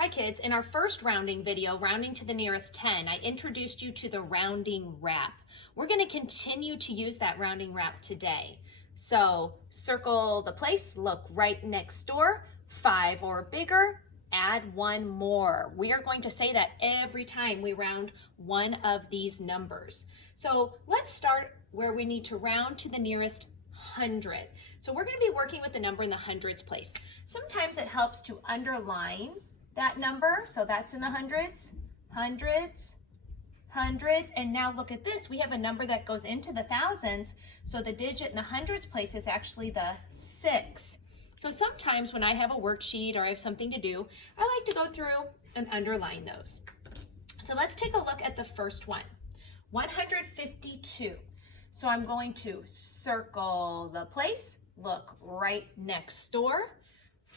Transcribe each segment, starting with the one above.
Hi kids, in our first rounding video, rounding to the nearest 10, I introduced you to the rounding wrap. We're going to continue to use that rounding wrap today. So circle the place, look right next door, 5 or bigger, add 1 more. We are going to say that every time we round one of these numbers. So let's start where we need to round to the nearest 100. So we're going to be working with the number in the hundreds place. Sometimes it helps to underline that number, so that's in the hundreds, hundreds, hundreds, and now look at this. We have a number that goes into the thousands, so the digit in the hundreds place is actually the 6. So sometimes when I have a worksheet or I have something to do, I like to go through and underline those. So let's take a look at the first one, 152. So I'm going to circle the place, look right next door,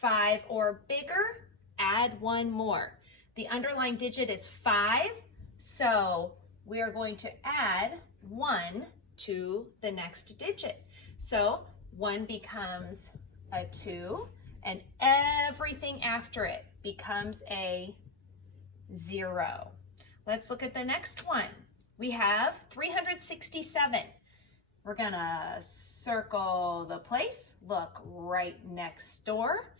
5 or bigger, add 1 more. The underlined digit is 5, so we are going to add 1 to the next digit. So 1 becomes a 2, and everything after it becomes a 0. Let's look at the next one. We have 367. We're gonna circle the place, look right next door,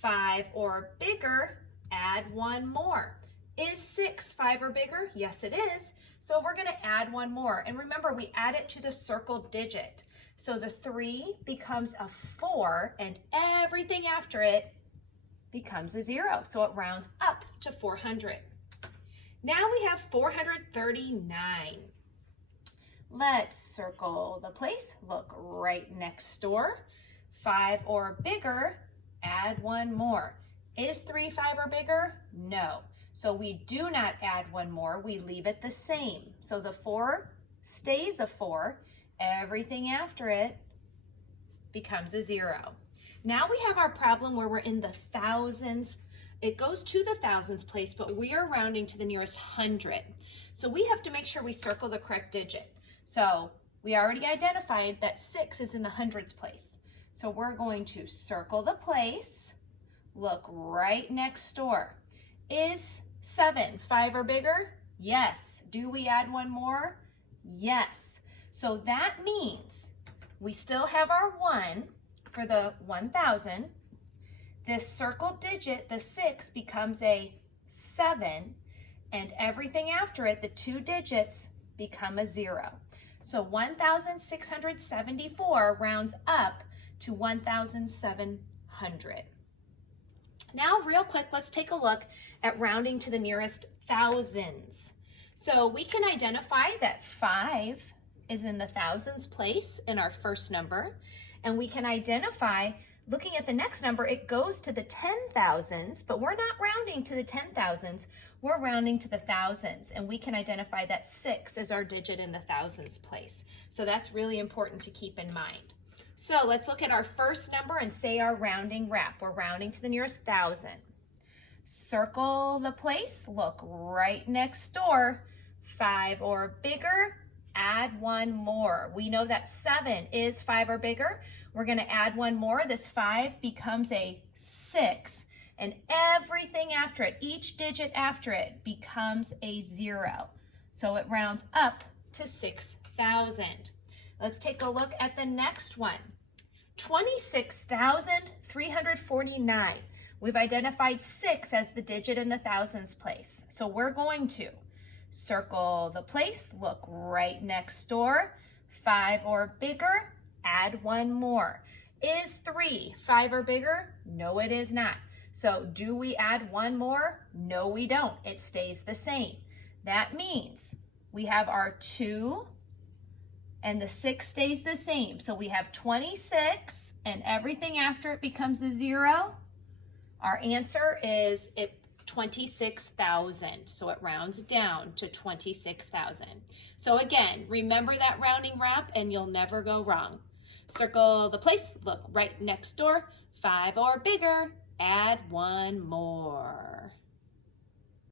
5 or bigger, add 1 more. Is 6 5 or bigger? Yes, it is. So we're going to add 1 more. And remember, we add it to the circled digit. So the 3 becomes a 4, and everything after it becomes a 0. So it rounds up to 400. Now we have 439. Let's circle the place, look right next door, 5 or bigger, add 1 more. Is 3 5 or bigger? No. So we do not add 1 more, we leave it the same. So the 4 stays a 4, everything after it becomes a 0. Now we have our problem where we're in the thousands. It goes to the thousands place, but we are rounding to the nearest 100. So we have to make sure we circle the correct digit. So we already identified that 6 is in the hundreds place. So we're going to circle the place, look right next door. Is 7 5 or bigger? Yes. Do we add 1 more? Yes. So that means we still have our 1 for the 1000. This circled digit, the 6, becomes a 7, and everything after it, the 2 digits, become a 0. So 1,674 rounds up to 1,700. Now, real quick, let's take a look at rounding to the nearest thousands. So we can identify that 5 is in the thousands place in our first number, and we can identify, looking at the next number, it goes to the 10,000s, but we're not rounding to the 10,000s, we're rounding to the thousands, and we can identify that 6 is our digit in the thousands place. So that's really important to keep in mind. So let's look at our first number and say our rounding wrap. We're rounding to the nearest 1,000. Circle the place, look right next door, 5 or bigger, add 1 more. We know that 7 is 5 or bigger. We're going to add 1 more. This 5 becomes a 6, and everything after it, each digit after it, becomes a 0. So it rounds up to 6,000. Let's take a look at the next one. 26,349. We've identified 6 as the digit in the thousands place. So we're going to circle the place, look right next door, 5 or bigger, add 1 more. Is 3 5 or bigger? No, it is not. So do we add 1 more? No, we don't. It stays the same. That means we have our 2, and the 6 stays the same. So we have 26, and everything after it becomes a 0. Our answer is 26,000. So it rounds down to 26,000. So again, remember that rounding wrap and you'll never go wrong. Circle the place, look right next door, 5 or bigger, add 1 more.